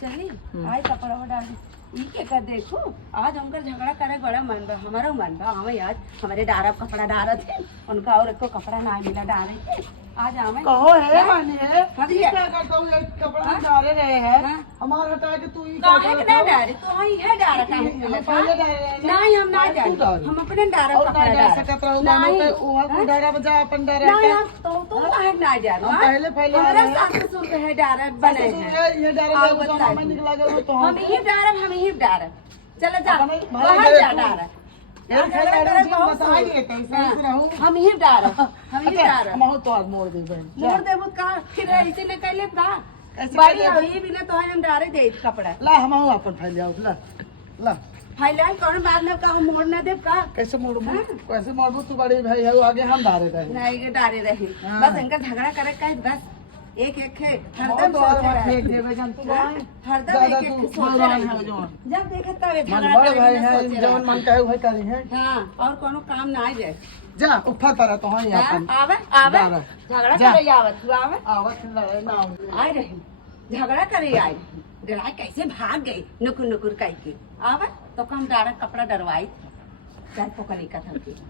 चली आज कपड़ा डाल ई के कर देखो आज उनका झगड़ा करे बड़ा मन बा हमारा मन बा हमें आज हमारे डारा कपड़ा डारा थे उनका और को कपड़ा ना मिला डारे थे आज हमें कहो है मानिए कभी क्या करता हूँ ये कपड़ा डाले रहे हैं हाँ। हमारा हटा के तू ही काहे के ना डारे तो ही है डारा का हम पहले डाले रहे ना नहीं हम ना डारे हम अपने डारा और कपड़ा डाल डारे सकत रहूं मानो पे वहां को डारा बजा अपन डारा नहीं हम तो काहे ना डारे हम पहले पहले हमारा सास ससुर के है डारा बने हैं ये डारा आओ तो बताइए। हमें निकला गया तो हम ही डारे चलो जा भाई बाहर जा डारा यार खेल रहा हूं बता दिए कैसे रहूं हम ही डारा हम ही डारा हम तो आज मोड़ दे बहन मोड़ देबो का फिर ऐसे न कैले का कैसे बड़ी कर होई बिना तो हम डारे दे कपड़ा ला हम अपन फैल जाओ ला ला फाइलान कौन बाद में का हम मोड़ ना देब का कैसे मोड़ कैसे मोड़बू तू बड़ी भाई है आगे हम डारे रहे नहीं के डारे रहे हाँ। बस इनका झगड़ा करे का बस एक एक है हरदम तो सोचते रहे। फेंक देवे जान तू हरदम दादा एक तू एक सोचते भगवान रहे। है जवान जब देखे तब ये मन झगड़ा बड़ करे भाई बिना है सोचे जवान रहे। मन कहे वही करी है हाँ और कोनो काम ना आ जाए जा उठा तारा तो हां हाँ, अपन आवे आवे जा रहा। झगड़ा जा। करे आवत तू आवे आवत लड़ाई ना हो आए रही झगड़ा करे आई डराई कैसे भाग गई नुकुर नुकुर कह के आवे तो कम डारा कपड़ा डरवाई चाहे पोकली का थी